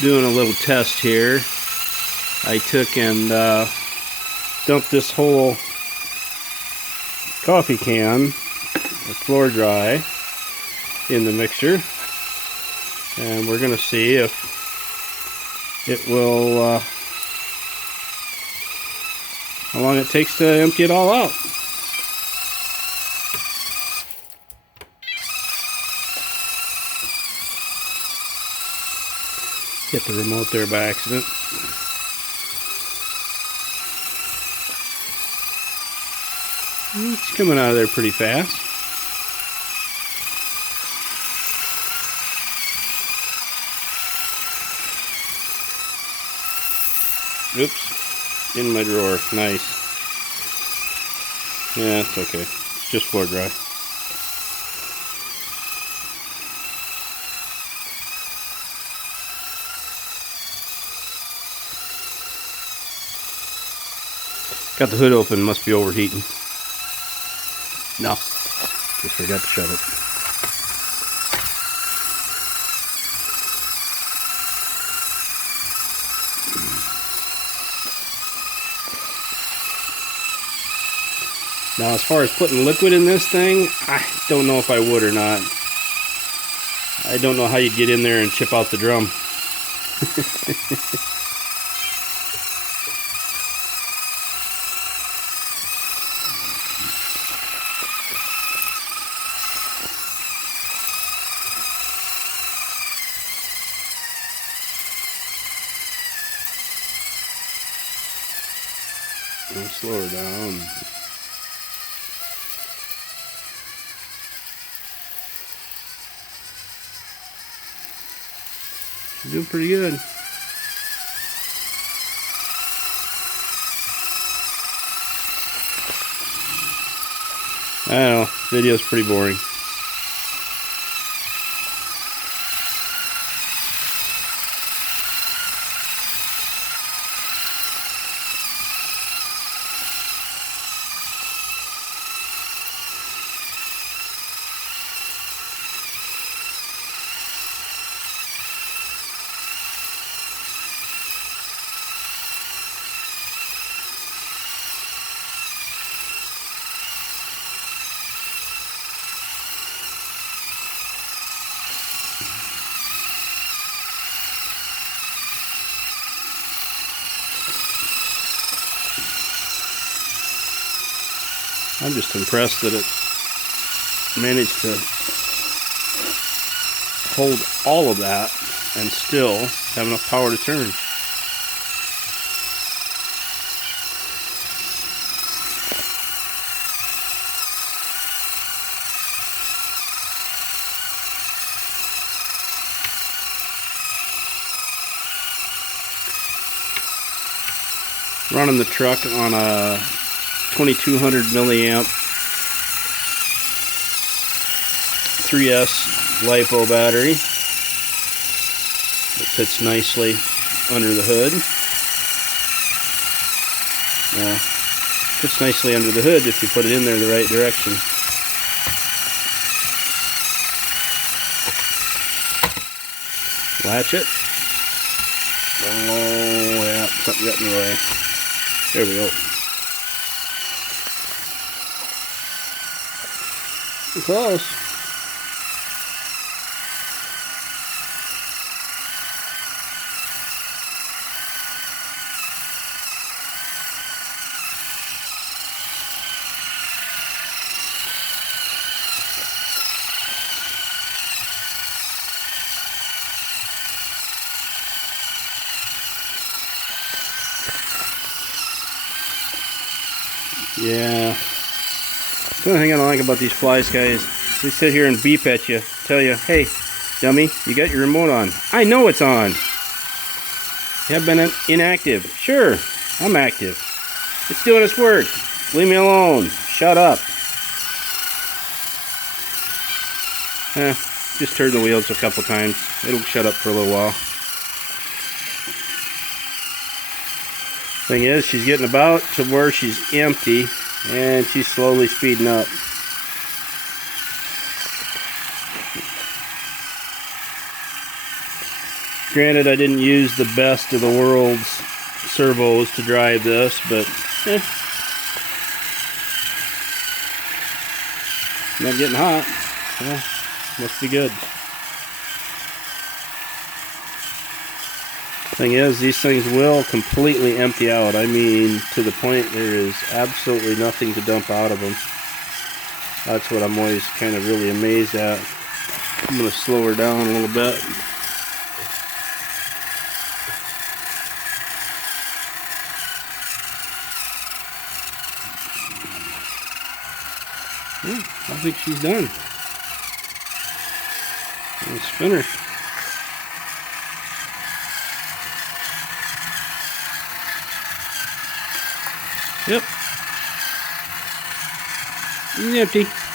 doing a little test here. I took and dumped this whole coffee can, floor dry, in the mixture, and we're gonna see if it will how long it takes to empty it all out. Hit the remote there by accident. It's coming out of there pretty fast. Oops, in my drawer. Nice. Yeah, it's okay. It's just floor dry. Got the hood open, must be overheating. No, just forgot to shut it. Now, as far as putting liquid in this thing, I don't know if I would or not. I don't know how you'd get in there and chip out the drum. I'll slow her down. She's doing pretty good. I don't know, video's pretty boring. I'm just impressed that it managed to hold all of that and still have enough power to turn. Running the truck on a 2200 milliamp 3S LiPo battery. It fits nicely under the hood. Fits nicely under the hood if you put it in there the right direction. Latch it. Oh yeah, something got in the way. There we go. Close. Yeah. The only thing I don't like about these fly skies, they sit here and beep at you, tell you, hey, dummy, you got your remote on. I know it's on. You have been inactive. Sure, I'm active. It's doing its work. Leave me alone. Shut up. Just turn the wheels a couple times. It'll shut up for a little while. Thing is, she's getting about to where she's empty, and she's slowly speeding up. Granted, I didn't use the best of the world's servos to drive this, but not getting hot. Well, must be good. Thing is, these things will completely empty out. I mean, to the point there is absolutely nothing to dump out of them. That's what I'm always kind of really amazed at. I'm going to slow her down a little bit. Yeah, I think she's done. Let's spin her. Yep. Empty.